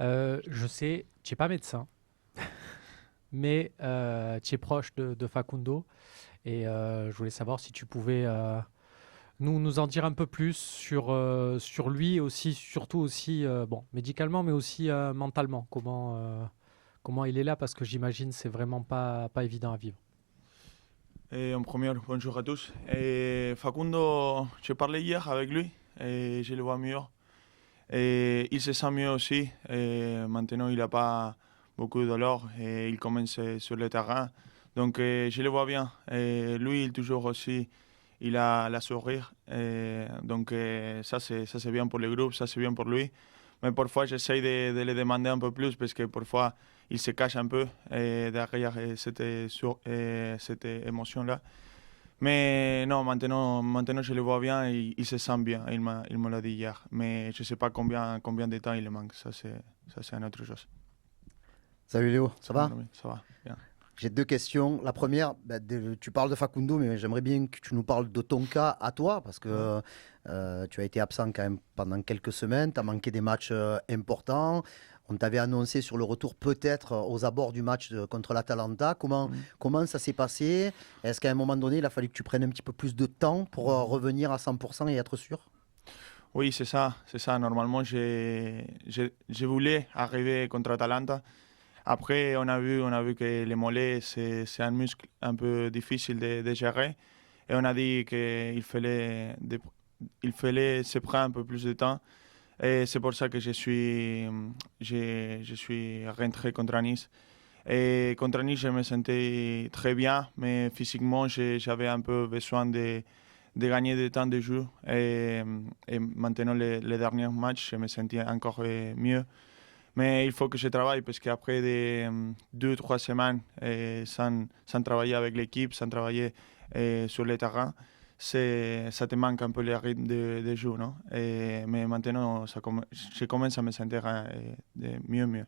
Je sais, tu n'es pas médecin, mais tu es proche de Facundo. Et je voulais savoir si tu pouvais nous en dire un peu plus sur lui aussi, surtout aussi, bon, médicalement, mais aussi mentalement. Comment il est là, parce que j'imagine c'est vraiment pas évident à vivre. En premier, bonjour à tous. Facundo, je parlais hier avec lui et je le vois mieux. Et il se sent mieux aussi. Et maintenant, il n'a pas beaucoup de douleur et il commence sur le terrain. Donc, je le vois bien. Et lui, il toujours aussi, il a la sourire. Et donc, ça, c'est bien pour le groupe, ça, c'est bien pour lui. Mais parfois, j'essaye de le demander un peu plus parce que parfois, il se cache un peu derrière cette émotion-là. Mais non, maintenant je le vois bien et il se sent bien, il me l'a dit hier. Mais je ne sais pas combien de temps il manque, ça c'est une autre chose. Salut Léo, ça Ça va, va? Rami, ça va, bien. J'ai deux questions. La première, tu parles de Facundo, mais j'aimerais bien que tu nous parles de ton cas à toi, parce Ouais. que tu as été absent quand même pendant quelques semaines, tu as manqué des matchs importants. On t'avait annoncé sur le retour peut-être aux abords du match contre l'Atalanta. Mm. Comment ça s'est passé? Est-ce qu'à un moment donné, il a fallu que tu prennes un petit peu plus de temps pour revenir à 100% et être sûr? Oui, c'est ça, c'est ça. Normalement, je voulais arriver contre Atalanta. Après, on a vu que les mollets, c'est un muscle un peu difficile de gérer. Et on a dit qu'il fallait se prendre un peu plus de temps. Et c'est pour ça que je suis rentré contre Nice. Et contre Nice, je me sentais très bien, mais physiquement, j'avais un peu besoin de gagner du temps de jeu. Et maintenant, les derniers matchs, je me sentais encore mieux. Mais il faut que je travaille parce qu'après 2, 3 semaines sans travailler avec l'équipe, sans travailler sur le terrain, ça te manque un peu le rythme de jeu, non? Mais maintenant, je commence à me sentir mieux.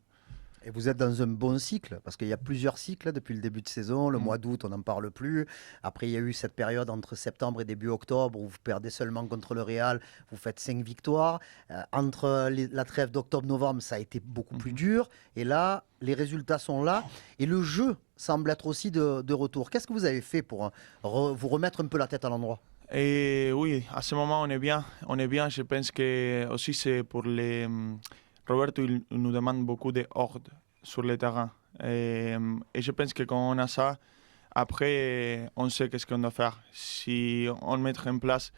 Et vous êtes dans un bon cycle, parce qu'il y a plusieurs cycles depuis le début de saison. Le Mm. mois d'août, on n'en parle plus. Après, il y a eu cette période entre septembre et début octobre où vous perdez seulement contre le Real. Vous faites 5 victoires. Entre la trêve d'octobre-novembre, ça a été beaucoup plus Mhm. dur. Et là, les résultats sont là. Et le jeu semble être aussi de retour. Qu'est-ce que vous avez fait pour vous remettre un peu la tête à l'endroit? Et oui, à ce moment, on est bien. On est bien. Je pense que aussi c'est pour les. Roberto, il nous demande beaucoup d'ordre sur le terrain. Et je pense que quand on a ça, après, on sait qu'est-ce qu'on doit faire. Si on met en place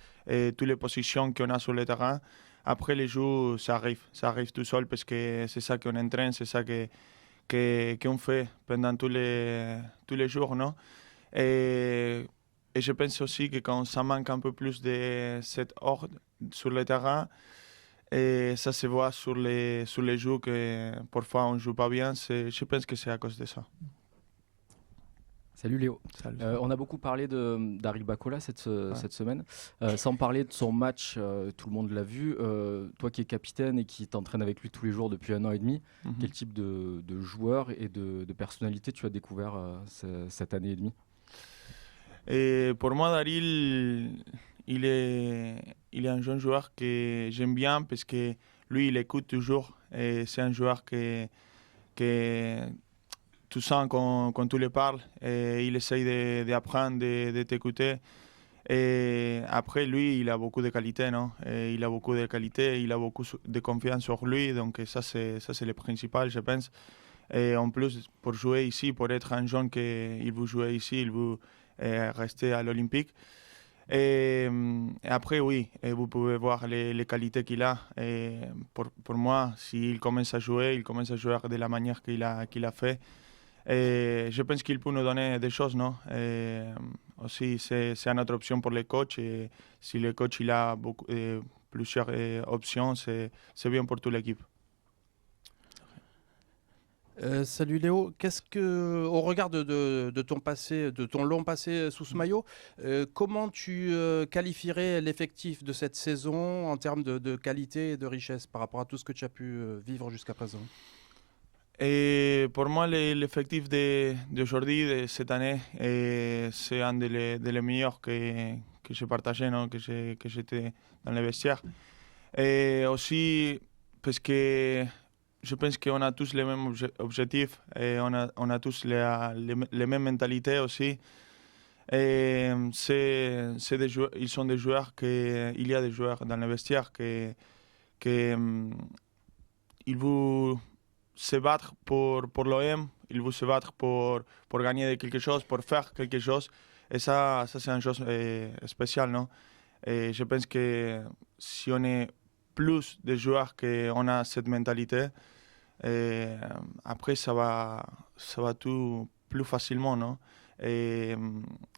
toutes les positions qu'on a sur le terrain, après les jeux, ça arrive. Ça arrive tout seul parce que c'est ça qu'on entraîne, c'est ça qu'on fait pendant tous les jours, non? Et, et je pense aussi que quand ça manque un peu plus de cet ordre sur le terrain, et ça se voit sur les jeux que parfois on ne joue pas bien, je pense que c'est à cause de ça. Salut Léo. Salut. On a beaucoup parlé d'Ariel Bacola Ouais. cette semaine. Sans parler de son match, tout le monde l'a vu. Toi qui es capitaine et qui t'entraînes avec lui tous les jours depuis 1 an et demi, Mhm. quel type de joueur et de personnalité tu as découvert cette année et demie? Et pour moi, Daryl, il est un jeune joueur que j'aime bien parce que lui, il écoute toujours. Et c'est un joueur que tu sens quand tu le parles et il essaye d'apprendre, de t'écouter. Et après, lui, il a beaucoup de qualités, non? Et il a beaucoup de qualités, il a beaucoup de confiance sur lui. Donc ça c'est le principal, je pense. Et en plus, pour jouer ici, pour être un jeune qui il veut jouer ici, il veut rester à l'Olympique. Et après, oui, et vous pouvez voir les qualités qu'il a. Et pour moi, s'il commence à jouer, il commence à jouer de la manière qu'il a fait. Et je pense qu'il peut nous donner des choses, non? Et aussi, c'est une autre option pour les coachs. Et si le coach il a plusieurs options, c'est bien pour toute l'équipe. Salut Léo, qu'est-ce que, au regard de ton passé, de ton long passé sous ce maillot, comment tu qualifierais l'effectif de cette saison en termes de qualité et de richesse par rapport à tout ce que tu as pu vivre jusqu'à présent? Et pour moi, l'effectif d'aujourd'hui, de cette année, c'est un des meilleurs que j'ai partagé, non? Que j'étais dans les vestiaires. Et aussi, parce que je pense qu'on a tous les mêmes objectifs et on a tous les mêmes mentalités aussi. Et ils sont des joueurs il y a des joueurs dans le vestiaire qui ils veulent se battre pour l'OM, ils veulent se battre pour gagner quelque chose, pour faire quelque chose. Et ça c'est une chose spéciale, non? Et je pense que si on est plus de joueurs qu'on a cette mentalité, et après ça va tout plus facilement, non? Et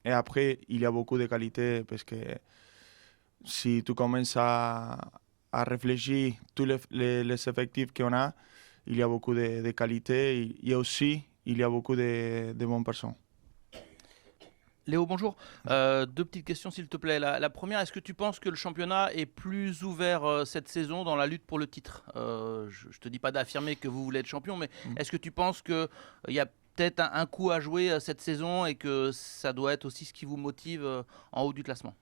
après, il y a beaucoup de qualités parce que si tu commences à réfléchir tous les effectifs qu'on a, il y a beaucoup de qualités et aussi il y a beaucoup de bonnes personnes. Léo, bonjour. Deux petites questions, s'il te plaît. La première, est-ce que tu penses que le championnat est plus ouvert cette saison dans la lutte pour le titre? Je ne te dis pas d'affirmer que vous voulez être champion, mais est-ce que tu penses qu'il y a peut-être un coup à jouer cette saison et que ça doit être aussi ce qui vous motive en haut du classement?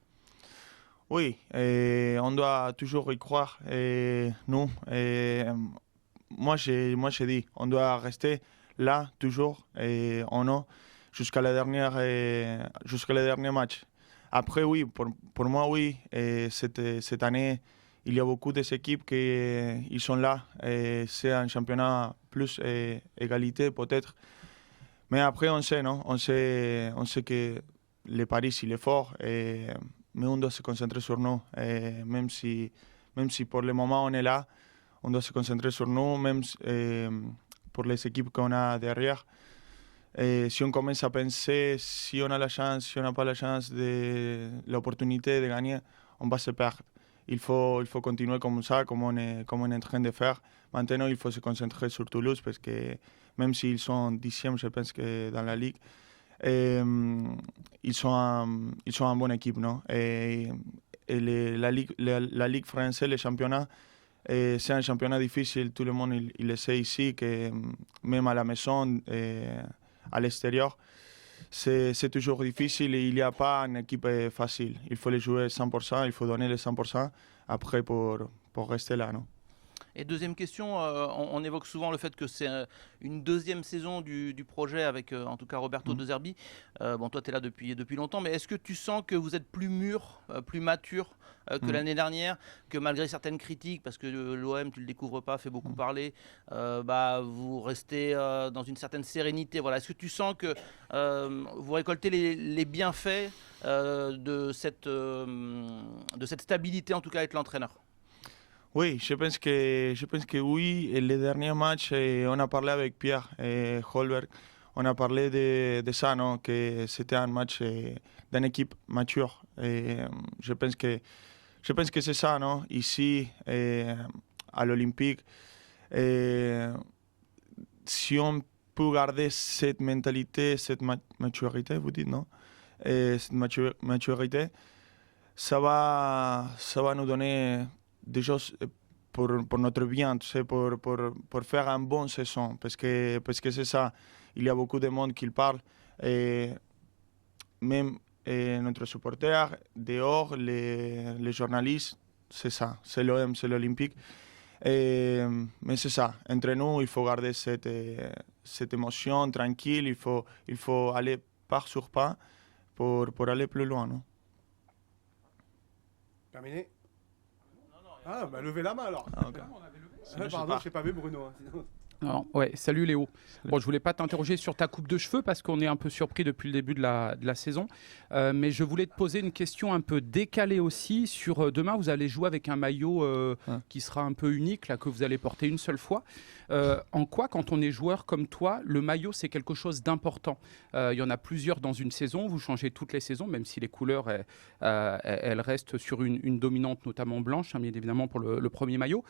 Oui, et on doit toujours y croire. Et nous, moi, j'ai dit, on doit rester là toujours et en haut jusqu'à le dernier match. Après, oui, pour moi, oui. Et cette année, il y a beaucoup d'équipes qui sont là. Et c'est un championnat plus égalité, peut-être. Mais après, on sait, non? On sait que le Paris, il est fort. Mais on doit se concentrer sur nous. Et même si pour le moment, on est là, on doit se concentrer sur nous, même pour les équipes qu'on a derrière. Et si on commence à penser si on a la chance, si on n'a pas la chance, l'opportunité de gagner, on va se perdre. Il faut continuer comme ça, comme on est en train de faire. Maintenant, il faut se concentrer sur Toulouse parce que même s'ils sont 10e, je pense que dans la Ligue, ils sont une bonne équipe, non? Et la Ligue française, le championnat, c'est un championnat difficile. Tout le monde il le sait ici, que même à la maison, à l'extérieur, c'est toujours difficile et il n'y a pas une équipe facile. Il faut les jouer 100%, il faut donner les 100% après pour rester là, non? Et deuxième question, on évoque souvent le fait que c'est une deuxième saison du projet avec en tout cas Roberto De Zerbi. Bon, toi tu es là depuis longtemps, mais est-ce que tu sens que vous êtes plus mûr, plus mature que l'année dernière, que malgré certaines critiques, parce que l'OM, tu le découvres pas, fait beaucoup parler, vous restez dans une certaine sérénité. Voilà. Est-ce que tu sens que vous récoltez les bienfaits de cette stabilité, en tout cas avec l'entraîneur? Oui, je pense que oui. Et le dernier match, on a parlé avec Pierre et Holberg, on a parlé de ça, non? Que c'était un match d'une équipe mature. Et je pense que c'est ça, non? Ici, à l'Olympique, si on peut garder cette mentalité, cette maturité, vous dites, non? Cette maturité, ça va nous donner des choses pour notre bien, tu sais, pour faire une bonne saison. Parce que c'est ça. Il y a beaucoup de monde qui parle. Et même notre supporter, dehors, les journalistes, c'est ça. C'est l'OM, c'est l'Olympique. Mais c'est ça. Entre nous, il faut garder cette émotion tranquille. Il faut aller pas sur pas pour aller plus loin, non? Terminé. Ah, bah levez la main alors. Ah, okay. Pardon, je n'ai pas vu Bruno. Hein. Alors, ouais, salut Léo. Bon, je voulais pas t'interroger sur ta coupe de cheveux parce qu'on est un peu surpris depuis le début de la saison. Mais je voulais te poser une question un peu décalée aussi sur demain. Vous allez jouer avec un maillot qui sera un peu unique, là, que vous allez porter une seule fois. En quoi, quand on est joueur comme toi, le maillot, c'est quelque chose d'important? Il y en a plusieurs dans une saison. Vous changez toutes les saisons, même si les couleurs, elles restent sur une dominante, notamment blanche, hein, bien évidemment pour le premier maillot.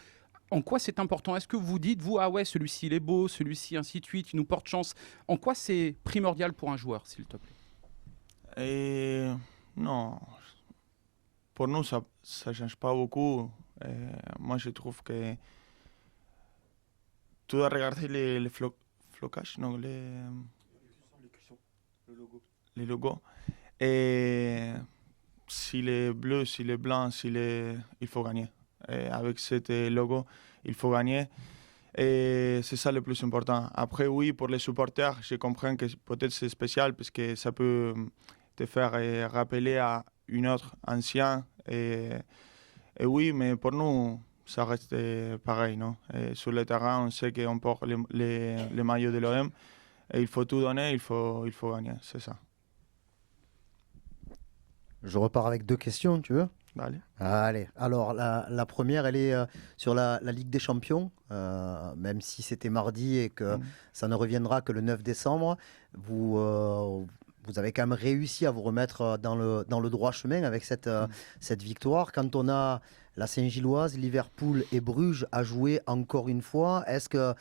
En quoi c'est important? Est-ce que vous dites, vous, ah ouais, celui-ci il est beau, celui-ci ainsi de suite, il nous porte chance? En quoi c'est primordial pour un joueur, s'il te plaît? Non, pour nous, ça ne change pas beaucoup. Moi, je trouve que tu dois regarder les flocages, non, les logos. Et s'il est bleu, s'il est blanc, il faut gagner. Avec ce logo, il faut gagner. Et c'est ça le plus important. Après, oui, pour les supporters, je comprends que peut-être c'est spécial parce que ça peut te faire rappeler à une autre ancienne. Et oui, mais pour nous, ça reste pareil. Non? Et sur le terrain, on sait qu'on porte les maillots de l'OM. Et il faut tout donner, il faut gagner. C'est ça. Je repars avec 2 questions, tu veux? Allez. Allez, alors la première, elle est sur la Ligue des Champions, même si c'était mardi et que ça ne reviendra que le 9 décembre, vous avez quand même réussi à vous remettre dans le droit chemin avec cette victoire. Quand on a la Saint-Gilloise, Liverpool et Bruges à jouer encore une fois, est-ce que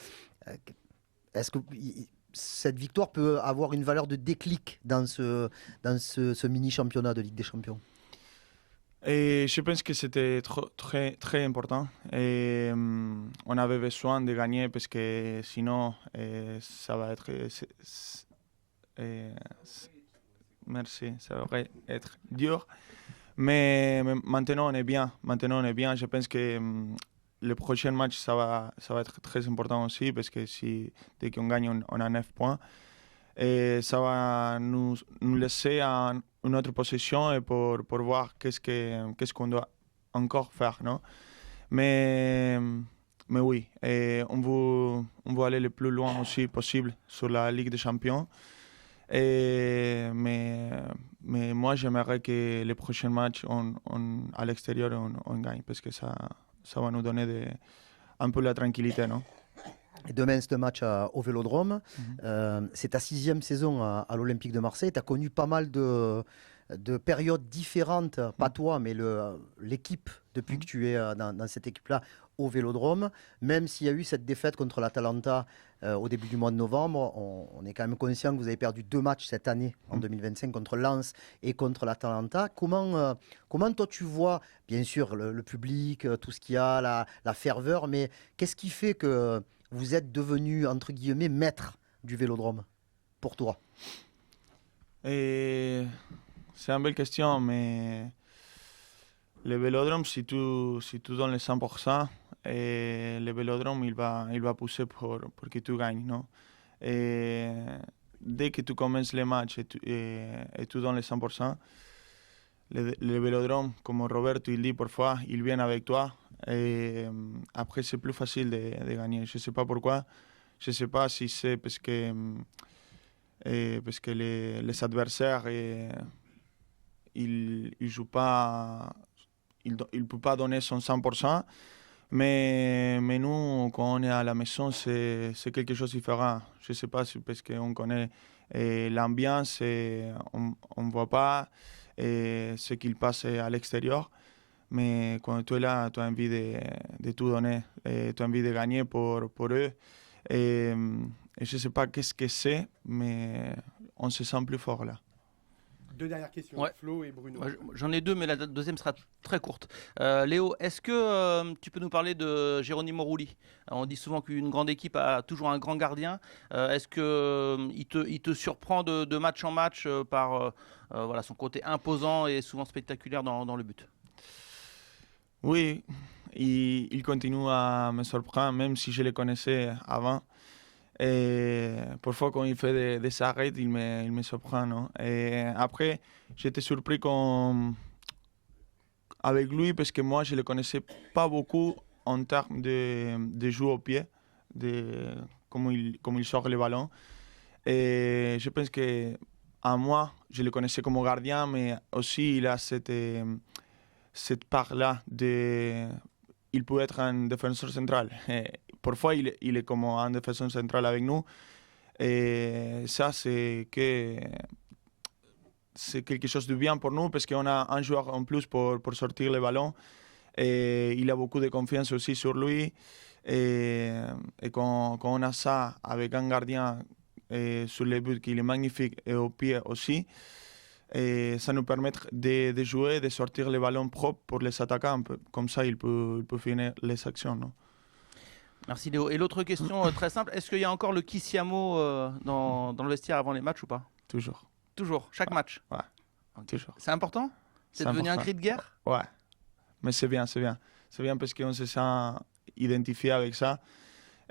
cette victoire peut avoir une valeur de déclic dans ce mini-championnat de Ligue des Champions? Et je pense que c'était très, très important. Et on avait besoin de gagner parce que sinon, ça va être. Merci, ça va être dur. Mais maintenant, on est bien. Maintenant, on est bien. Je pense que le prochain match, ça va être très important aussi parce que dès qu'on gagne, on a 9 points. Et ça va nous laisser une autre position et pour voir qu'est-ce qu'on doit encore faire. Non? Mais oui, et on veut aller le plus loin aussi possible sur la Ligue des Champions. Mais moi, j'aimerais que les prochains matchs à l'extérieur, on gagne parce que ça va nous donner un peu la tranquillité. Non? Et demain, c'est un match au Vélodrome. C'est ta 6e saison à l'Olympique de Marseille. Tu as connu pas mal de périodes différentes, pas toi, mais l'équipe, depuis que tu es dans cette équipe-là, au Vélodrome. Même s'il y a eu cette défaite contre l'Atalanta au début du mois de novembre, on est quand même conscient que vous avez perdu 2 matchs cette année, en 2025, contre Lens et contre l'Atalanta. Comment toi tu vois, bien sûr, le public, tout ce qu'il y a, la ferveur, mais qu'est-ce qui fait que vous êtes devenu, entre guillemets, maître du Vélodrome, pour toi? C'est une belle question, mais le Vélodrome, si tu donnes les 100%, le Vélodrome, il va pousser pour que tu gagnes. Non? Et dès que tu commences les matchs et tu donnes les 100%, le Vélodrome, comme Roberto il dit parfois, il vient avec toi. Et après, c'est plus facile de gagner. Je ne sais pas pourquoi. Je ne sais pas si c'est parce que les adversaires, ils jouent pas, ils ne peuvent pas donner son 100%. Mais nous, quand on est à la maison, c'est quelque chose de différent. Je ne sais pas si parce qu'on connaît l'ambiance, on ne voit pas ce qu'il passe à l'extérieur. Mais quand tu es là, tu as envie de tout donner, tu as envie de gagner pour eux. Et je ne sais pas qu'est-ce que c'est, mais on se sent plus fort là. 2 dernières questions, Ouais. Flo et Bruno. J'en ai 2, mais la deuxième sera très courte. Léo, est-ce que tu peux nous parler de Geronimo Rulli? On dit souvent qu'une grande équipe a toujours un grand gardien. Est-ce qu'il te surprend de match en match par voilà, son côté imposant et souvent spectaculaire dans le but? Oui, il continue à me surprendre, même si je le connaissais avant. Et parfois, quand il fait des arrêts, il me surprend. Non? Et après, j'étais surpris avec lui parce que moi, je ne le connaissais pas beaucoup en termes de jeu au pied, comment il sort le ballon. Et je pense que à moi, je le connaissais comme gardien, mais aussi il a cette part-là il peut être un défenseur central. Et parfois, il est comme un défenseur central avec nous. Et ça, c'est quelque chose de bien pour nous parce qu'on a un joueur en plus pour sortir le ballon. Et il a beaucoup de confiance aussi sur lui. Et quand on a ça avec un gardien sur les buts qui est magnifique et au pied aussi, et ça nous permet de jouer, de sortir les ballons propres pour les attaquants. Comme ça, il peut finir les actions. Non? Merci Léo. Et l'autre question très simple, est-ce qu'il y a encore le Kissiamo dans le vestiaire avant les matchs ou pas? Toujours. Toujours, chaque match? Ouais, toujours. C'est important? C'est devenu un cri de guerre? Ouais, mais c'est bien. C'est bien parce qu'on se sent identifié avec ça.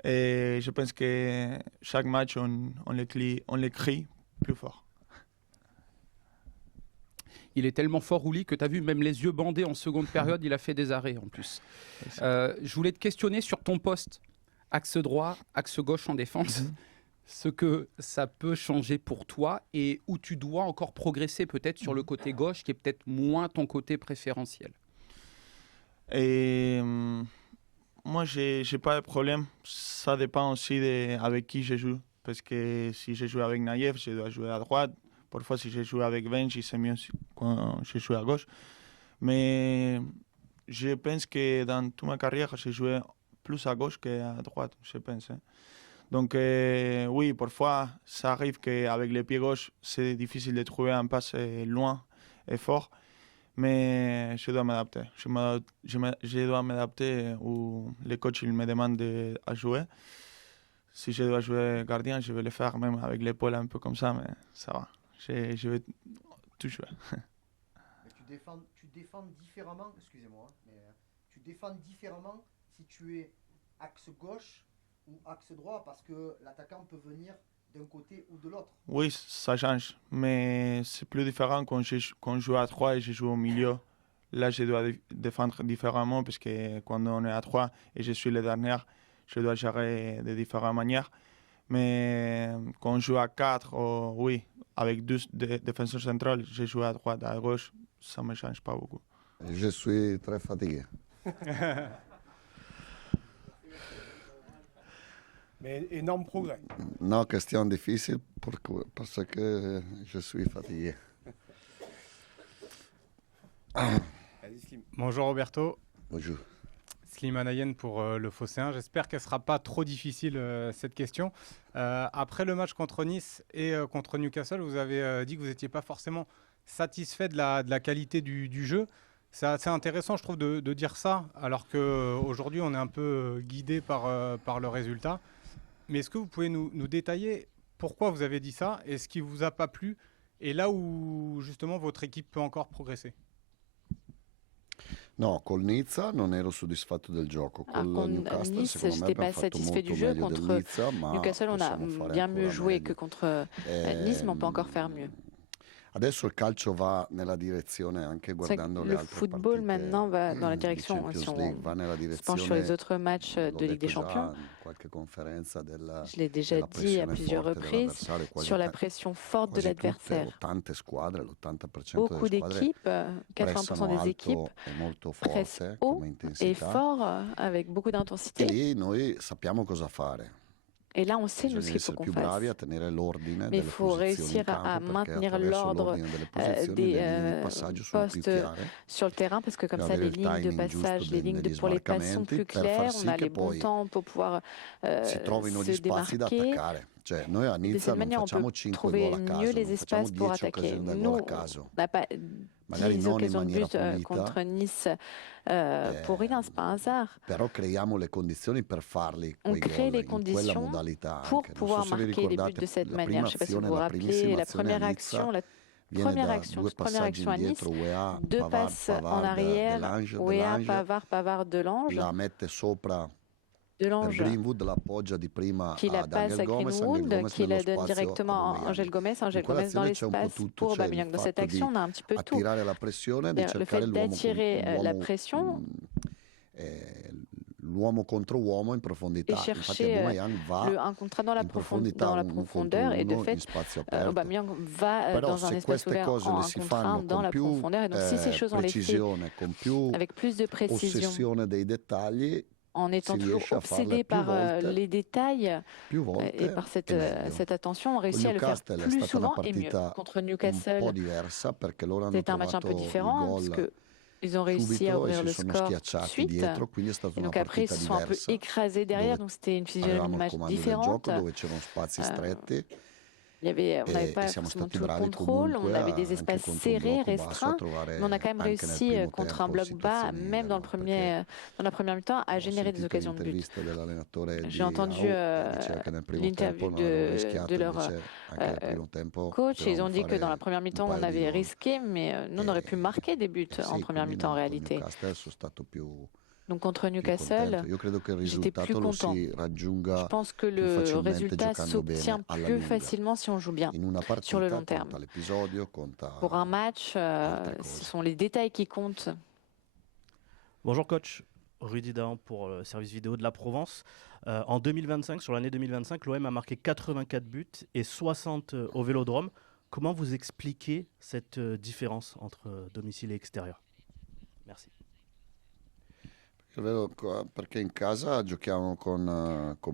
Et je pense que chaque match, on l'écrit plus fort. Il est tellement fort, Rouli, que tu as vu même les yeux bandés en seconde période, il a fait des arrêts en plus. Je voulais te questionner sur ton poste, axe droit, axe gauche en défense, ce que ça peut changer pour toi et où tu dois encore progresser peut-être sur le côté gauche, qui est peut-être moins ton côté préférentiel. Et moi, j'ai pas de problème. Ça dépend aussi avec qui je joue. Parce que si je joue avec Naïef, je dois jouer à droite. Parfois, si je joue avec Benji, c'est mieux quand je joue à gauche. Mais je pense que dans toute ma carrière, j'ai joué plus à gauche qu'à droite, je pense. Donc, oui, parfois, ça arrive qu'avec les pieds gauche, c'est difficile de trouver un passe loin et fort. Mais je dois m'adapter. Je dois m'adapter où les coachs ils me demandent à jouer. Si je dois jouer gardien, je vais le faire même avec l'épaule un peu comme ça, mais ça va. Je vais tout jouer. Tu défends différemment, excusez-moi, mais tu défends différemment si tu es axe gauche ou axe droit, parce que l'attaquant peut venir d'un côté ou de l'autre. Oui, ça change, mais c'est plus différent quand je joue à 3 et je joue au milieu. Là, je dois défendre différemment, parce que quand on est à 3 et je suis le dernier, je dois gérer de différentes manières. Mais quand on joue à 4, oui, avec 2 défenseurs centraux, je joue à droite, à gauche, ça ne me change pas beaucoup. Je suis très fatigué. Mais énorme progrès. Non, question difficile parce que je suis fatigué. Bonjour Roberto. Bonjour. Slimane Ayen pour le Phocéen. J'espère qu'elle ne sera pas trop difficile cette question. Après le match contre Nice et contre Newcastle, vous avez dit que vous n'étiez pas forcément satisfait de la qualité du jeu. C'est assez intéressant, je trouve, de dire ça, alors qu'aujourd'hui on est un peu guidé par le résultat. Mais est-ce que vous pouvez nous détailler pourquoi vous avez dit ça et ce qui ne vous a pas plu et là où justement votre équipe peut encore progresser? No, col Nizza non ero soddisfatto del gioco. Con Newcastle, Nice, secondo me, j'étais abbiamo pas fatto satisfait du molto jeu. meglio del Contre Nizza, ma Newcastle, on a possiamo fare bien mieux ancora joué meglio. que contre Nice, mais on peut encore faire mieux. Adesso il calcio va nella direzione, anche C'est vrai que guardando le le altre football partite maintenant va dans la di direction, Champions si on League, va nella se penche sur les direzione, autres matchs l'ho de Ligue detto des già Champions, in qualche conferenza, je l'ai déjà della dit à pressione plusieurs forte reprises, dell'avversario, sur la pression forte de quasi tutte, l'adversaire. tante squadre, l'80% Beaucoup delle squadre d'équipes, 80% pressano des équipes alto e molto pressent forte haut come et intensità, fort, avec beaucoup e d'intensité. lì noi sappiamo cosa fare. Et là, on sait, nous, ce Bisogna qu'il faut essere qu'on più bravi fasse. a tenere l'ordine Mais il delle faut posizioni in réussir à campo, perché maintenir attraverso l'ordre l'ordine delle posizioni des le linee di passaggio sono più postes chiare, sur le terrain, parce que comme per ça, avere les il lignes de timing giusto passage, les lignes degli pour les passes sont smarcamenti, plus per claires, far on sì a che les bons poi temps pour pouvoir si trovino se gli spazi da démarquer. attaccare. Cioè, noi a De Nizza cette non manière, on facciamo peut 5 trouver gol a mieux caso, les non facciamo espaces pour 10 attaquer. occasioni da Nous, gol a on caso. n'a pas Magari 10 non in occasions de maniera but pulita, contre Nice pour rien, c'est pas un hasard. però creiamo le condizioni per farli On quei crée gol les in quella conditions modalità pour anche. Non so pouvoir se vi marquer les buts ricordate de cette la manière. prima Je ne sais pas si vous azione, vous la rappelez, primissima la azione a première Nizza action, la viene première da action, due cette première passaggi action à Nice, indietro, UEA, deux Pavard, passes en Pavard, arrière, Delange, Weah, Delange Pavard, Delange. la mette sopra per Delange Greenwood, l'appoggia di prima qui la ad passe Angel à Gomez, Angel Greenwood, Gomez qui nello la donne spazio directement ad à Aubameyang. Angel Gomez In dans quell'azione c'è un po' l'espace tutto, pour c'è il Aubameyang. Dans cette fatto di action, on a un petit peu tout. attirare la pressione, di Le cercare fait l'uomo, d'attirer la pression l'uomo contro uomo in et profondità. Infatti chercher Aubameyang va le 1 contre 1 dans la, in profondità, dans la uno contro profondeur, et de uno fait, in spazio aperto. Aubameyang va Però dans un se espace queste ouvert cose en le 1 si contre 1 fanno dans con la più profondeur. Et donc, si ces choses, on les fait precisione, con più avec plus de précision, ossessione dei dettagli, en étant si toujours riesce a farle obsédé più par volte, les détails più volte et par cette, è meglio. cette attention, on Con réussit à le faire Newcastle è plus stata una souvent et mieux. partita Contre un po' Newcastle, diversa perché loro hanno c'était un match un peu trovato il différent parce gol qu'ils ont réussi à subito e ouvrir si le sono score tout de schiacciati suite. dietro, quindi è stata Et una donc après, ils partita se sont un peu diversa écrasés derrière, dove donc c'était une physionomie avevamo de il match comando del différente. gioco, dove c'erano spazi stretti On n'avait pas siamo forcément stati tout le bravi contrôle, on comunque avait des anche espaces contro un serrés, blocco basso a restreints, trovare mais on a quand même anche nel réussi primo contre un tempo bloc bas, situazioni même dans, perché dans la première mi-temps, à ho générer des sentito occasions de but. l'intervista dell'allenatore di J'ai entendu che diceva che nel primo tempo l'interview non avevano rischiato, de leur invece anche nel primo tempo coach, et ils potevamo ont dit que fare dans la première un mi-temps, on paio di avait gol. risqué, mais nous, on aurait pu marquer des buts en Sì, première quindi mi-temps en con réalité. Newcastle sono stato più Donc contre più Newcastle, contento. Io credo che il j'étais plus risultato lo content. si raggiunga Je pense que più le facilmente résultat giocando bene s'obtient alla plus lunga. facilement si on joue bien In una sur le partita long terme. conta l'episodio, conta Pour un match, altre ce cose. sont les détails qui comptent. Bonjour coach, Rudy Dahan pour le service vidéo de la Provence. En 2025, sur l'année 2025, l'OM a marqué 84 buts et 60 au Vélodrome. Comment vous expliquez cette différence entre domicile et extérieur? Merci. Perché in casa giochiamo con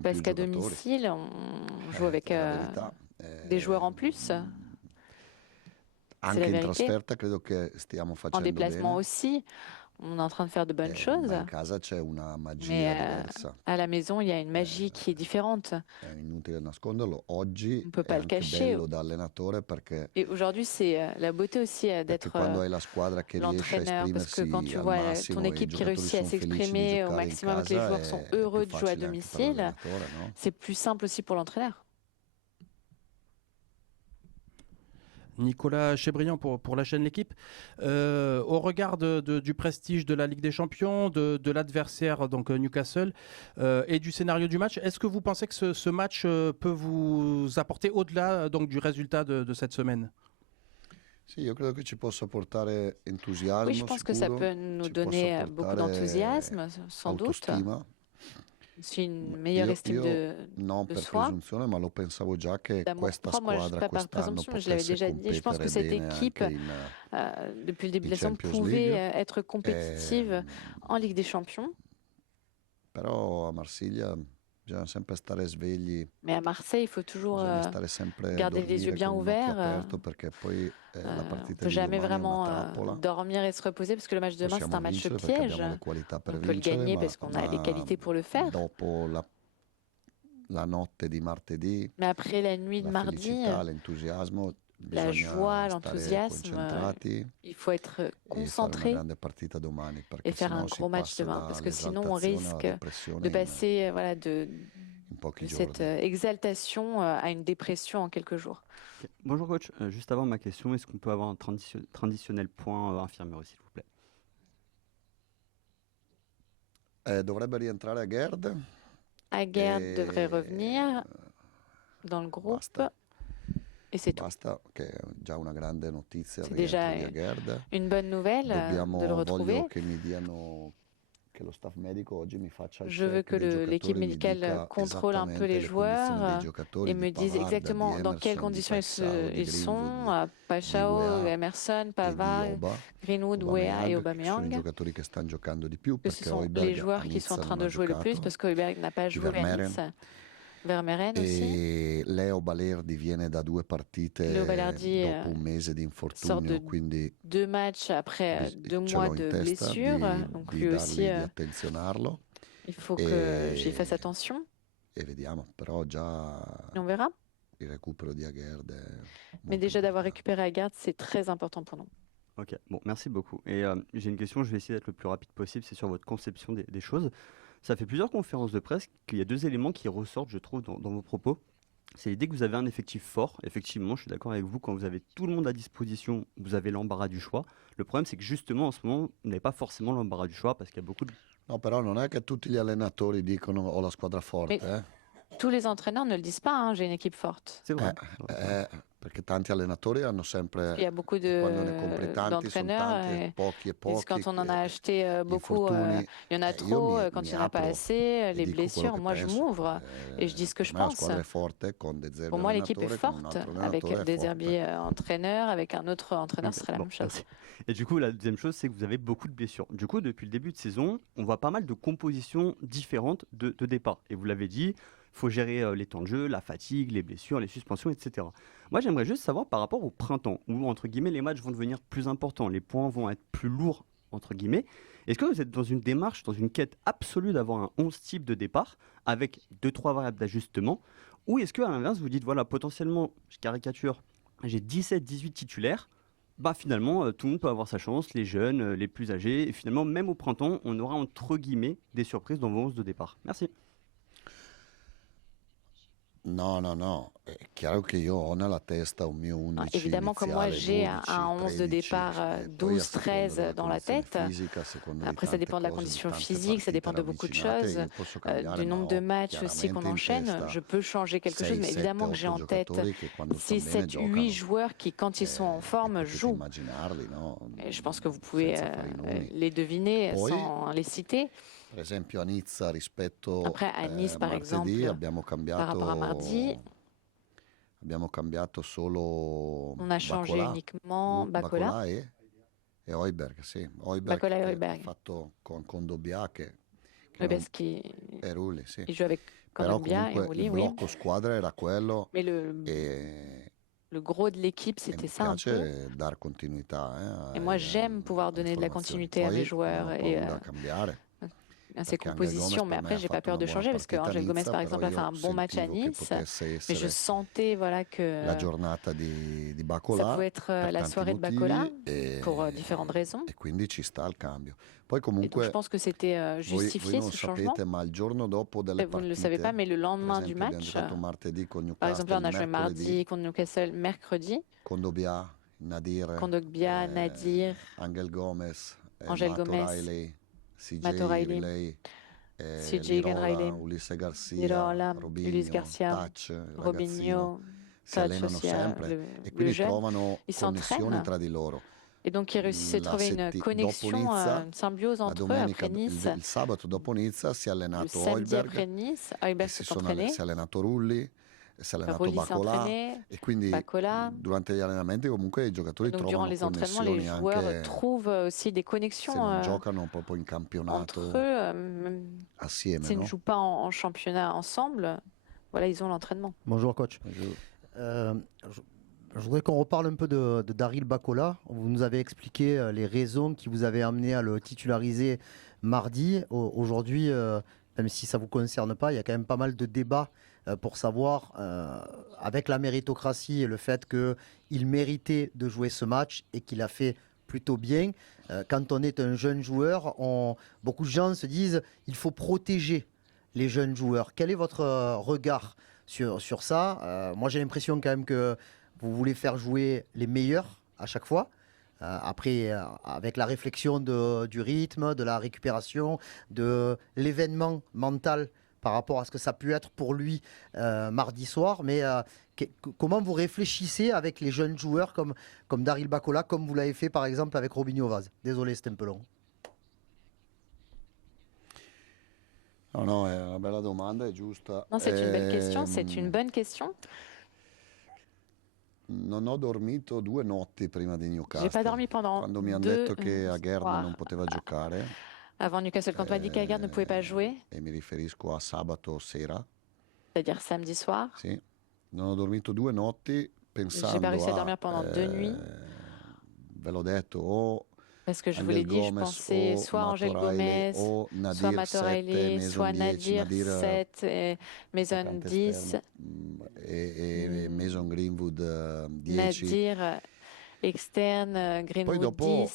Parce più qu'à giocatori. domicile, on joue avec È la verità. des joueurs en plus. C'est Anche la in vérité. trasferta credo che stiamo En facendo déplacement bene. aussi, on est en train de faire de bonnes choses. Ma in casa c'è una magia Mais diversa. à la maison, il y a une magie qui est différente. È inutile nasconderlo. Oggi On peut è pas le anche cacher. bello da allenatore perché Et aujourd'hui, c'est la beauté aussi perché d'être quando hai la squadra che riesce a l'entraîneur, parce que quand esprimersi tu al vois massimo ton e i équipe qui giocatori réussit à sono felici di s'exprimer au giocare in maximum, que les casa, joueurs sont è heureux più de jouer à facile anche per domicile, l'allenatore, no? c'est plus simple aussi pour l'entraîneur. Nicolas Chebriand pour la chaîne L'Équipe. Au regard du prestige de la Ligue des Champions, de l'adversaire, donc Newcastle, et du scénario du match, est-ce que vous pensez que ce match peut vous apporter au-delà donc, du résultat de cette semaine? Sì, io credo che ci possa portare entusiasmo, Oui, je pense que ça sicuro, peut nous ci donner possa beaucoup portare d'enthousiasme, sans doute. autostima. C'est une meilleure estime non de per soi. presunzione, ma lo pensavo già che D'amour questa propre, moi, je squadra pas par quest'anno présomption, mais je l'avais potesse déjà dit. Je pense que competere cette bene équipe, anche in, depuis le début de la saison, Champions pouvait League. être compétitive en Ligue des Champions. Però a Marsiglia bisogna sempre stare svegli, Mais à Marseille, il faut toujours bisogna stare sempre garder les yeux dormire bien con un occhio ouverts. aperto perché poi la On partita peut di jamais domani è una vraiment trappola. dormir et se reposer parce que le match de demain, c'est Possiamo un match vincere perché piège. abbiamo le qualità per On peut le vincere, gagner parce qu'on a les qualités pour le faire. dopo la notte di martedì, Mais après la nuit de la mardi, felicità, l'entusiasmo, la bisogna joie, stare l'enthousiasme, concentrati il faut être e fare una concentré grande partita domani, perché et faire sennò un si gros match passa demain. Parce que sinon, on dall'esaltazione alla risque depressione de passer voilà, de in pochi cette giorni. exaltation à une dépression en quelques jours. Ok. Bonjour coach, juste avant ma question, est-ce qu'on peut avoir un traditionnel point infirmière s'il vous plaît? Dovrebbe rientrare a Gerd. Aguerd e devrait revenir dans le groupe. basta. Et c'est tout. Basta, che è già una grande notizia il C'est déjà rientro di Aguerd. une bonne nouvelle de le retrouver. Voglio che mi diano, che lo staff medico oggi mi faccia il Je veux check que dei giocatori, l'équipe mi médicale dica contrôle un peu les esattamente le condizioni dei joueurs giocatori, et di me dise Pavard, exactement di dans quelles Emerson, conditions di Paixão, di ils sont. Greenwood, Paixão, Weah Emerson, e di Pavard, Oba, Greenwood, Weah et che sono i Aubameyang. giocatori che stanno giocando di più Que ce perché sont les Højbjerg joueurs a qui sont en Nizza train non de ha jouer le plus giocato, parce que Højbjerg n'a pas joué à Vermeeren. Nice. Vermeeren aussi. E Leo Balerdi viene da 2 partite Leo Balerdi, dopo un mese di sort infortunio, de quindi 2 matchs après 2 ce mois l'ho in de testa blessure. Donc di lui aussi, dargli, di attenzionarlo il faut e, que j'y fasse attention. e vediamo, però già Et on verra. il recupero di Aguerd è Mais déjà d'avoir récupéré Aguerd, c'est très important pour nous. Ok, bon, merci beaucoup. Et j'ai une question, je vais essayer d'être le plus rapide possible, c'est sur votre conception des choses. Ça fait plusieurs conférences de presse qu'il y a 2 éléments qui ressortent, je trouve, dans vos propos. C'est l'idée que vous avez un effectif fort. Effectivement, je suis d'accord avec vous, quand vous avez tout le monde à disposition, vous avez l'embarras du choix. Le problème, c'est que justement, en ce moment, vous n'avez pas forcément l'embarras du choix parce qu'il y a beaucoup de... No, però non è che tutti gli allenatori dicono ho la squadra forte, Tous les entraîneurs ne le disent pas, hein, j'ai une équipe forte. C'est vrai. perché tanti allenatori hanno sempre, Il y a beaucoup quando ne compri tanti, sono d'entraîneurs tanti, pochi e disent pochi, quand on en a acheté beaucoup, infortuni, il y en a io trop, mi- quand mi il n'y en a pas apro assez, e les dico quello blessures, che moi je penso. m'ouvre et je dis ce que je Per me la pense. squadra è forte con De Zerbi Pour moi, l'équipe est allenatore, con un forte, altro avec allenatore è des forte. herbiers entraîneurs, avec un autre entraîneur, ce serait la Bon, même chose. merci. Et du coup, la deuxième chose, c'est que vous avez beaucoup de blessures. Du coup, depuis le début de saison, on voit pas mal de compositions différentes de départ. Et vous l'avez dit, il faut gérer les temps de jeu, la fatigue, les blessures, les suspensions, etc. Moi, j'aimerais juste savoir par rapport au printemps, où, entre guillemets, les matchs vont devenir plus importants, les points vont être plus lourds, entre guillemets. Est-ce que vous êtes dans une démarche, dans une quête absolue d'avoir un 11 type de départ, avec 2-3 variables d'ajustement, ou est-ce qu'à l'inverse, vous dites, voilà, potentiellement, je caricature, j'ai 17-18 titulaires, bah finalement, tout le monde peut avoir sa chance, les jeunes, les plus âgés, et finalement, même au printemps, on aura entre guillemets des surprises dans vos 11 de départ. Merci. No, è chiaro che io ho nella testa un mio 11 Évidemment, comme moi, iniziale, j'ai un 11 de 12, départ 13, 12, poi a 13 seconda dans la della tête. condizione fisica, a seconda di Après, ça tante dépend de la cose, di condition tante physique, ça partite dépend de beaucoup de ravvicinate, choses, io posso cambiare, du nombre ma de ho matchs aussi qu'on chiaramente in enchaîne. testa Je peux changer quelque chose, 6, mais 7, évidemment que j'ai 8 en tête giocatori che quando 6, stanno bene 7, 8 giocano. joueurs qui, quand ils sont en forme, Potete jouent. immaginarli, no? Et je pense que vous pouvez Senza fare i nomi. les deviner Poi, sans les citer. per esempio a Nizza rispetto Après, à Nice, par martedì exemple, abbiamo par rapport à mardi, cambiato solo on a changé Bacola, uniquement Bacola. e Højbjerg, sì. Bacola et che Højbjerg. ha fatto con Dobbia che Højbjerg non- qui e Rulli, sì. il joue avec Però Kondogbia et comunque Rulli, il oui. blocco squadra era quello Mais e le gros de l'équipe, e c'était mi ça un peu. piace dar continuità Et moi, j'aime pouvoir donner de la continuité à mes joueurs et da cambiare. à ses Perché Angel compositions. Gomez Mais per me après, ha j'ai pas fatto peur una de buona changer parce que partita a Angel Gomez, Nizza, par però exemple, a fait io un bon match à sentivo che Nice. potesse Mais je essere sentais voilà, que la giornata di ça Bacola pouvait être per la tanti soirée de motivi Bacola e, pour différentes raisons. e quindi ci sta il cambio. Poi Et donc, comunque je pense que c'était voi justifié non ce changement. sapete, ma il giorno dopo delle Vous ne le savez pas, partite, mais le per lendemain du esempio abbiamo match, giocato martedì con par exemple, là, on a Newcastle, joué mardi mercoledì contre Newcastle, mercredi, con Dobbia, Nadir, Kondogbia, Nadir, Angel Gomez, Angel Matt Gomez, O'Reilly, CJ Matt O'Reilly, Riley, CJ Lirola, Riley, Ulisse Garcia, Lirola, Robinho, Ulysse Garcia, Touch, ragazzino, Robinho, si Touch allenano aussi, sempre le e quindi jeune. trovano Ils connessioni s'entraînent tra di loro. et donc ils réussissent à La trouver une dopo connexion, Nizza, une symbiose la entre eux domenica, après Nice. il sabato dopo Nizza si è Le allenato samedi après Højbjerg, Nice, Højbjerg s'est entraîné, si è allenato Rulli, si è allenato Rulli s'est Bacola entraîné, e quindi Bacola. durante gli allenamenti comunque i giocatori Donc durant trovano les entraînements, les connessioni joueurs anche trouvent aussi des se connexions non giocano proprio in entre campionato eux. Même assieme, s'ils ne no? jouent pas en championnat ensemble, voilà, ils ont l'entraînement. Bonjour coach. Je voudrais qu'on reparle un peu de Daryl Bacola. Vous nous avez expliqué les raisons qui vous avaient amené à le titulariser mardi. Aujourd'hui, même si ça ne vous concerne pas, il y a quand même pas mal de débats pour savoir, avec la méritocratie et le fait qu'il méritait de jouer ce match et qu'il a fait plutôt bien. Quand on est un jeune joueur, beaucoup de gens se disent il faut protéger les jeunes joueurs. Quel est votre regard sur ça? Moi, j'ai l'impression quand même que vous voulez faire jouer les meilleurs à chaque fois. Après, avec la réflexion du rythme, de la récupération, de l'événement mental par rapport à ce que ça a pu être pour lui mardi soir. Mais comment vous réfléchissez avec les jeunes joueurs comme Daryl Bacola, comme vous l'avez fait par exemple avec Robinho Vaz? Désolé, c'était un peu long. No, è una bella domanda, è giusta. Non, c'est une belle question, c'est une bonne question. Non ho dormito 2 notti prima di J'ai Newcastle. pas dormi pendant Quando mi hanno 2 detto che Aguerd soirs non poteva giocare, avant Newcastle. Quand on m'a dit qu'Aguerd ne pouvait pas jouer, e mi riferisco a sabato sera, c'est-à-dire samedi soir, sì, non ho dormito 2 notti pensando j'ai pas réussi à dormir pendant 2 nuits. Ve l'ho detto, o Parce que je vous Angel l'ai dit, je Gomez pensais o soit Matt Angel O'Reilly Gomez, o soit Nadir Matt 7, O'Reilly, soit Mason 10, Nadir 7 et Mason attaccante 10, esterno, e Mason Greenwood 10. Nadir externe, Poi Greenwood dopo 10.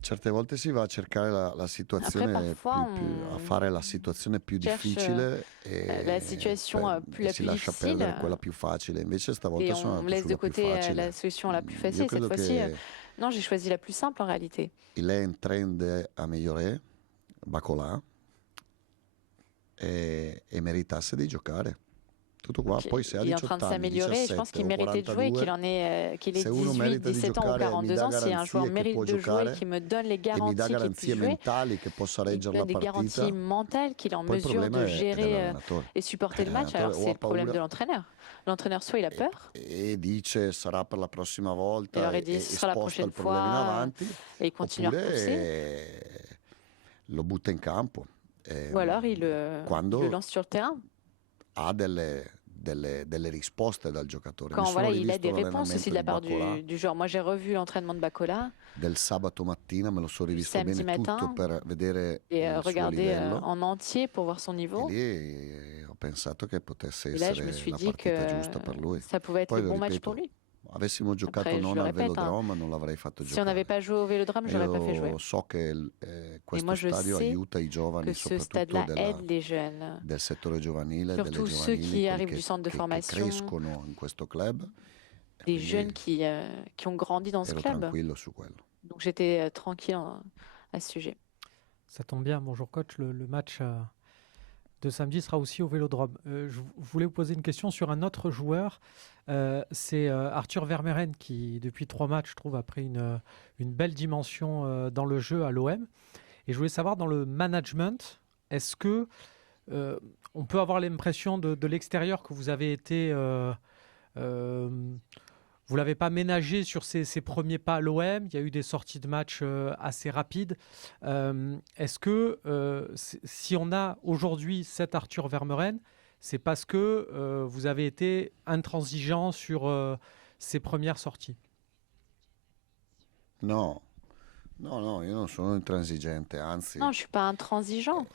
certe volte si va a cercare la situazione parfois, a fare la situazione più cherche, difficile e, la situation la e plus si lascia difficile, perdere quella più facile. Invece stavolta et sono on andato laisse de sulla più côté facile. la solution la plus Io facile. Cette credo fois-ci, che non, j'ai choisi la plus simple en réalité. il è in trend a migliorare, Bacola, e meritasse di giocare. Tutto qua. Poi se ha Il est en train 18 de anni, s'améliorer. Je 17 pense qu'il o méritait de jouer, 42, qu'il ait se uno 18, merita di 17 ans ou giocare, mi 42 dà ans. Si un joueur garanzie che mérite può de jouer, giocare qui me donne les e mi garanties dà qu'il garanzie puisse jouer, mentali che possa il reggere donne la des garanties partita. mentales qu'il est en Poi il mesure problema de è gérer dell'allenatore. et supporter le match. Alors L'allenatore o c'est ha le problème paura de l'entraîneur. L'entraîneur soit il a peur e dice sarà per la prossima et volta leur e, dit e ce sera la sposta il prochaine problema in fois avanti, et il continue à repousser. oppure lo butta in campo. Ou alors il quando le lance sur le terrain. ha delle risposte dal giocatore. Quand Mi sono voilà, il a rivisto des réponses aussi de la part l'allenamento du joueur. Moi j'ai revu l'entraînement de Bacola del sabato mattina, me lo sono rivisto samedi bene matin tutto per vedere et il suo regarder livello. en entier pour voir son niveau. E lì ho pensato che potesse Et là je essere me suis la dit que partita giusta per lui. ça pouvait être Poi le lo bon match ripeto, pour lui. Avessimo giocato Après, je non le al répète, hein, Velodrome, non l'avrei fatto si on giocare. n'avait pas joué au Vélodrome, je l'aurais pas fait jouer. Io so che Et questo moi, je stadio sais aiuta i giovani, que ce soprattutto stade-là aide les jeunes, del settore giovanile, delle surtout ceux giovanili, qui quelli arrivent du centre de che formation, crescono in questo club. des jeunes qui ont grandi dans ce Ero club. tranquillo su quello. Donc j'étais tranquille à ce sujet. Ça tombe bien, bonjour coach. Le match de samedi sera aussi au Vélodrome. Je voulais vous poser une question sur un autre joueur. C'est Arthur Vermeeren qui, depuis 3 matchs, je trouve, a pris une belle dimension dans le jeu à l'OM. Et je voulais savoir, dans le management, est-ce que on peut avoir l'impression de l'extérieur que vous avez été... vous ne l'avez pas ménagé sur ses premiers pas à l'OM. Il y a eu des sorties de match assez rapides. Est-ce que si on a aujourd'hui cet Arthur Vermeeren, c'est parce que vous avez été intransigeant sur ses premières sorties? No, io non sono intransigente, anzi Non, je ne suis pas intransigeant.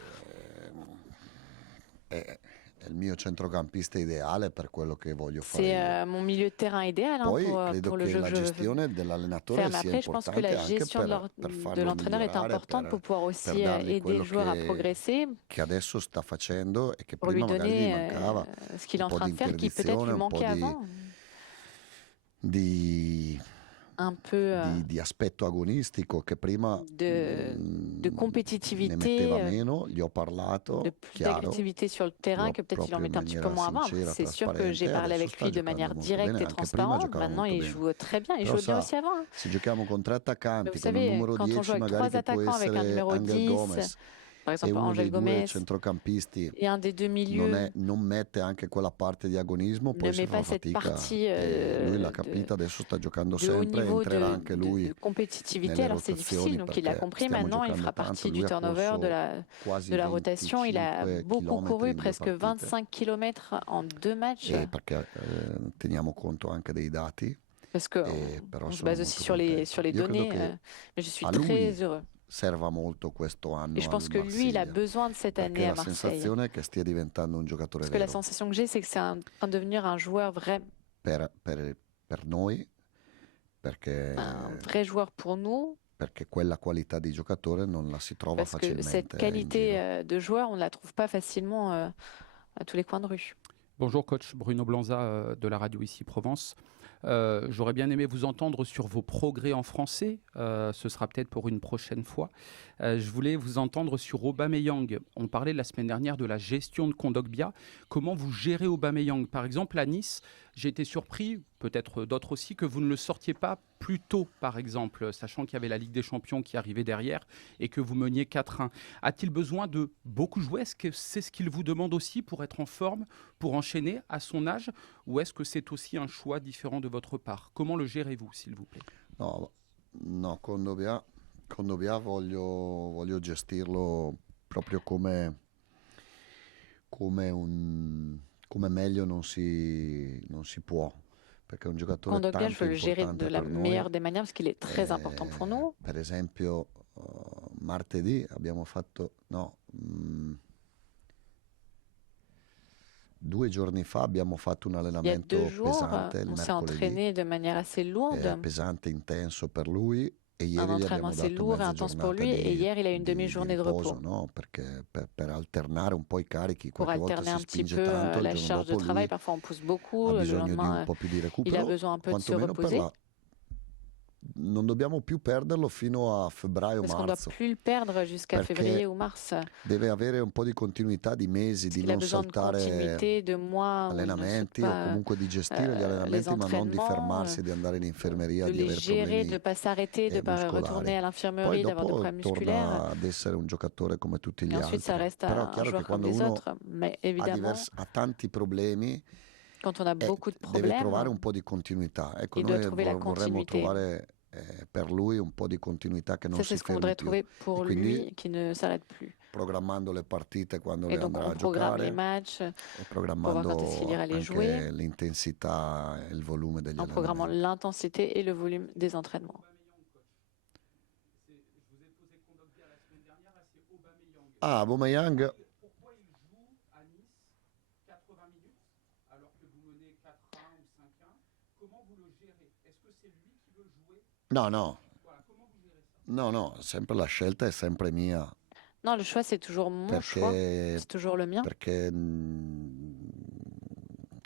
è il mio centrocampista ideale per quello che voglio fare C'est io. mon milieu de terrain idéal Poi pour credo le che jeu la que je veux gestione dell'allenatore faire. Mais sia après, je pense que importante la anche gestion per de farlo l'entraîneur est migliorare, importante pour pouvoir aussi per dargli aider quello le joueur à progresser, che adesso sta facendo e che pour lui prima magari gli donner mancava, ce qu'il est un en po' train di de faire qui peut-être lui interdizione, un po' manquait avant. Un peu di aspetto agonistico che prima de ne compétitivité, metteva meno, gli ho parlato, de plus chiaro, d'agressivité sur le terrain que peut-être il en proprio in mettait un petit peu maniera moins avant. sincera, C'est sûr que j'ai trasparente, parlé adesso avec sta lui de giocando manière molto directe bene, et anche prima transparente. giocava Maintenant, molto il bene. joue très bien. Il Però jouait bien sa, aussi avant. se giochiamo con 3 attaccanti, Vous con un savez, numero quand on 10 joue avec magari 3 che può attaquants avec un essere numéro Angel 10, Gomez par e exemple uno Angel dei 2 Gomez, centrocampisti et un des deux milieux non mette anche quella parte di agonismo, ne poi si met fa pas cette fatica. partie E lui l'ha capita, adesso sta giocando de haut sempre, niveau entrerà anche lui de compétitivité. nelle Alors c'est difficile, rotazioni donc il l'a perché compris. stiamo Maintenant, il giocando fera tanto. partie Lui du ha turnover, corso quasi de la rotation. Il a 25 beaucoup chilometri couru, in 2 presque partite. 25 km en 2 matchs. E perché teniamo conto anche dei dati. Parce qu'on Però se sono base aussi molto sur les contento. Io credo données, che mais je suis a très lui heureux. serva molto questo anno Et je pense al que lui, il a Marsiglia, besoin de cette perché année à la Marseille. sensazione è che stia diventando un giocatore Parce que la vero sensation que j'ai, c'est que c'est en train de devenir un joueur vrai, per noi, perché un vrai joueur pour nous, quella qualità di giocatore non la si trova parce que facilmente cette in qualité giro. de joueur, on ne la trouve pas facilement à tous les coins de rue. Bonjour coach, Bruno Blanza de la radio ici Provence. J'aurais bien aimé vous entendre sur vos progrès en français. Ce sera peut-être pour une prochaine fois. Je voulais vous entendre sur Aubameyang. On parlait la semaine dernière de la gestion de Kondogbia. Comment vous gérez Aubameyang? Par exemple, à Nice, j'ai été surpris, peut-être d'autres aussi, que vous ne le sortiez pas plus tôt, par exemple, sachant qu'il y avait la Ligue des Champions qui arrivait derrière et que vous meniez 4-1. A-t-il besoin de beaucoup jouer? Est-ce que c'est ce qu'il vous demande aussi pour être en forme, pour enchaîner à son âge? Ou est-ce que c'est aussi un choix différent de votre part? Comment le gérez-vous, s'il vous plaît? No, Kondogbia voglio gestirlo proprio come meglio non si può, perché è un giocatore Kondogbia, je tanto veux le gérer importante de la per noi. meilleure des manières parce qu'il est très important pour nous. Per esempio, martedì abbiamo fatto 2 giorni fa abbiamo fatto un Il y a allenamento 2 jours, pesante il on s'est mercoledì, entraîné de manière assez lourde. pesante, intenso per lui, e Un ieri gli entraînement abbiamo assez dato lourd et mezza intense pour giornata lui. Et hier, il a eu une di demi-journée de riposo, repos no? Perché per alternare un po' i carichi, pour qualche volta alterner si un petit spinge peu tanto, il la giorno charge de dopo travail. lui Parfois, on pousse beaucoup. ha Le bisogno di lendemain, un po' più di il a recupero, besoin un peu de se quantomeno per reposer. non dobbiamo più perderlo fino a Parce qu'on ne doit febbraio-marzo, plus le perdre jusqu'à perché février ou mars. deve avere un po' di continuità di mesi, di Il a non besoin de saltare continuité, de mois où il ne saute allenamenti o pas comunque di gestire gli les allenamenti, ma non di entraînements, fermarsi, di andare in infermeria, de di les avere gérer, de ne problemi pas s'arrêter, de ne pas muscolari. retourner à Poi l'infirmerie, d'avoir des dopo problèmes torna musculaires. ad essere un giocatore come tutti gli Et ensuite, ça altri. reste Però è un chiaro che joueur comme quando les uno autres. Mais évidemment, ha tanti problemi, quand on a beaucoup de deve trovare un problèmes, po' di continuità. Ecco, il doit noi trouver la vorremmo continuité. trovare per lui un po' di continuità che non Ça, si c'est ce qu'on fermi voudrait più. trouver pour E quindi lui, qui ne s'arrête plus. programmando le partite quando Et le donc, andrà on a programme les giocare matchs e pour voir programmando quand est-ce qu'il ira les anche jouer, l'intensità e il volume degli en programmant allenamenti. l'intensité et le volume des entraînements. Aubameyang, Pourquoi il joue à Nice 80 minutes alors que vous menez 4-1 ou 5-1? Comment vous le gérez? No, sempre la scelta è sempre mia. Non, le choix, c'est toujours mon choix. C'est toujours le mien. Perché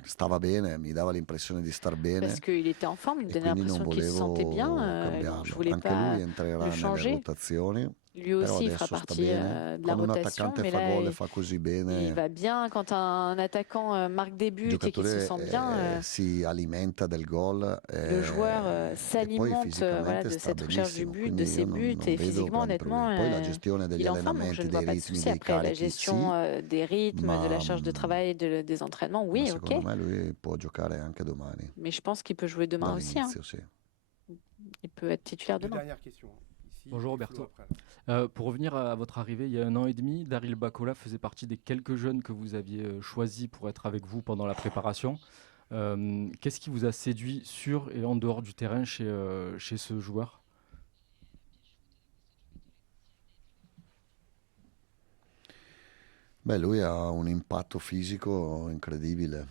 stava bene, mi dava l'impressione di star bene. Parce qu'il était en forme, il me donnait quindi non l'impression qu'il se volevo sentait bien. cambiarlo. Je voulais Anche pas lui entrerà le nelle changer. rotazioni. Lui aussi, il fera Adesso sta partie bene. de la Quando un rotation. attaccante Mais fa là, gol e fa così il bene, va bien. Quand un attaquant marque des il buts et qu'il se giocatore sent bien, si alimenta del gol le joueur e poi s'alimente voilà, fisicamente de sta cette recherche du benissimo. but, Quindi de ses io non buts. Et vedo physiquement, grandi honnêtement, problemi. Poi la gestione degli il est en forme, donc allenamenti, je ne dei vois pas de ritmi, souci. dei Après, la carichi, gestion sì, des rythmes, de la charge de ma travail, des entraînements, oui, ok. secondo me lui può giocare anche domani. Mais je pense qu'il peut jouer demain aussi. Dall'inizio, sì. Il peut être titulaire Deux demain. dernières questions. Ici, Bonjour et Flo Roberto. après. Pour revenir à votre arrivée il y a 1 an et demi, Daryl Bacola faisait partie des quelques jeunes que vous aviez choisis pour être avec vous pendant la préparation. Qu'est-ce qui vous a séduit sur et en dehors du terrain chez ce joueur? Beh, lui ha un impatto fisico incredibile.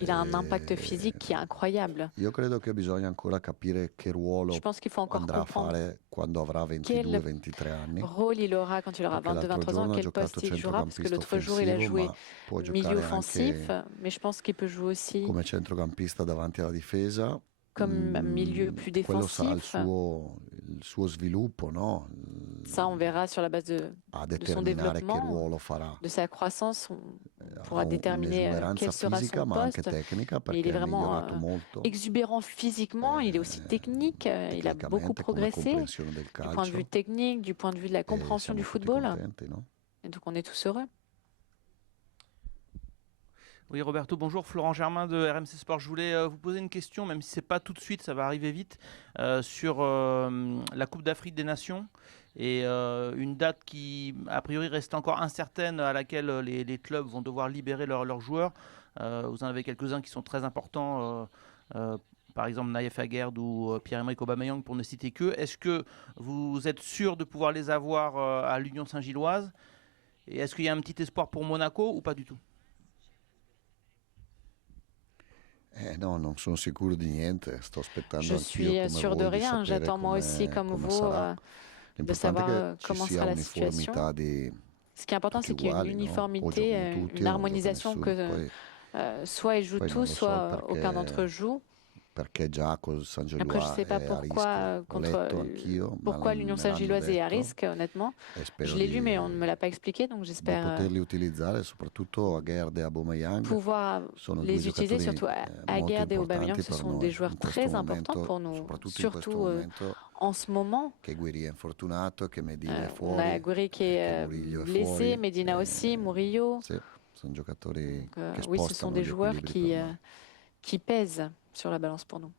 Il a un impact physique qui est incroyable. Io credo che bisogna ancora capire che ruolo Je pense qu'il faut encore andrà a comprendre fare quando avrà quel 22-23 anni. rôle il aura quand il aura Perché 22-23 l'altro ans, giorno ha quel giocato poste il jouera, parce que l'autre jour il a centrocampista joué offensivo, ma può milieu giocare offensif, anche mais je pense qu'il peut jouer aussi come centrocampista davanti alla difesa. comme milieu plus Quello sarà défensif. il suo sviluppo, no? Ça, on verra sur la base A de son determinare che développement, ruolo farà. de sa croissance. On Ha pourra déterminer un'esuberanza quel sera fisica son ma anche poste. tecnica Mais il perché est è vraiment migliorato molto exubérant physiquement, il est aussi technique, il a beaucoup tecnicamente come progressé comprensione del du point de calcio vue technique, du point de vue de la e compréhension du siamo tutti football. contenti, no? Et donc on est tous heureux. Oui, Roberto, bonjour. Florent Germain de RMC Sport. Je voulais vous poser une question, même si ce n'est pas tout de suite, ça va arriver vite, sur la Coupe d'Afrique des Nations et une date qui, a priori, reste encore incertaine, à laquelle les clubs vont devoir libérer leurs joueurs. Vous en avez quelques-uns qui sont très importants, par exemple Naïef Aguerd ou Pierre-Emerick Aubameyang, pour ne citer que. Est-ce que vous êtes sûr de pouvoir les avoir à l'Union Saint-Gilloise? Et est-ce qu'il y a un petit espoir pour Monaco ou pas du tout? No, non sono sicuro di niente, sto aspettando Je anch'io suis come sûr voi de di rien. sapere J'attends moi aussi, comme come vous, sarà. de L'importante savoir è che comment ci sera sia la situation. uniformità di Ce qui est important, c'est tutti qu'il y ait une uguali, no? O uniformité, giocano tutti une o non gioca harmonisation, nessuno. que Poi soit ils jouent non lo tous, so soit aucun d'entre eux joue. perché già col San Après, je ne Gilloise sais pas è a rischio. pourquoi, L'ho letto anch'io, pourquoi me l'Union l'hanno Saint-Gilloise est à detto risque, honnêtement. e spero Je l'ai lu, mais on ne di me l'a pas expliqué, donc di j'espère poterli utilizzare, soprattutto Aguerd e Aubameyang. pouvoir Sono les due utiliser, giocatori surtout molto Aguerd et Aubameyang. importanti Ce per sont noi des joueurs in questo très importants momento, pour nous, soprattutto in questo surtout momento en ce moment. che Guiri è infortunato, che Medina è On fuori, a Gouiri qui est Murillo è blessé, fuori. Medina aussi, Murillo. Sì, sono giocatori Donc, che oui, ce sont spostano des gli joueurs equilibri per noi. qui pèsent sur la balance pour nous.